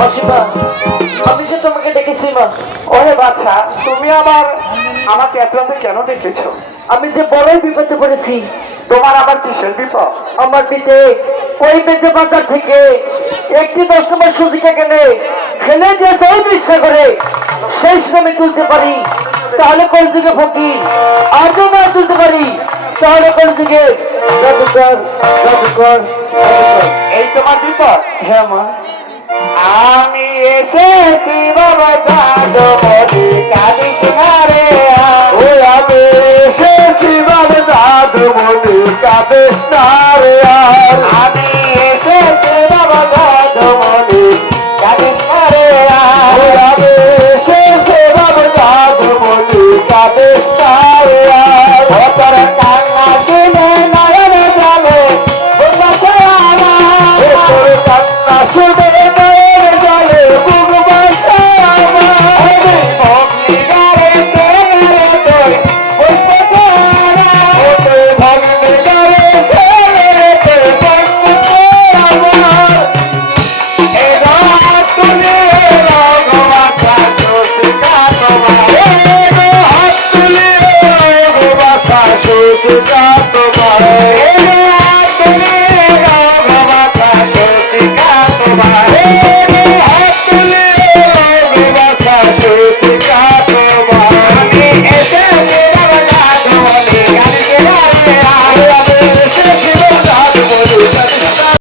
মাসিমা, আমি যে তোমাকে ডেকেছি মা। ওরে বাচ্চা, তুমি আবার আমাকে এত রাতে কেন ডেকেছো? আমি যে বড়ই বিপদে পড়েছি। তোমার আবার কিসের বিপদ? আমার পিঠে ওই বেঁধে বাজার থেকে একটি 10 নম্বর সুজিকে কেনে ফেলে দিয়েছে ওই বিশ্বা করে। সেই শ্রমে তুলতে পারি তাহলে কোন যুগে ফকির, আর যদি না তুলতে পারি তাহলে কোন যুগে জাদুকর জাদুকর জাদুকর। এই তোমার বিপদ? হ্যাঁ মা। আমি এসেছি বাবা জাদু মরি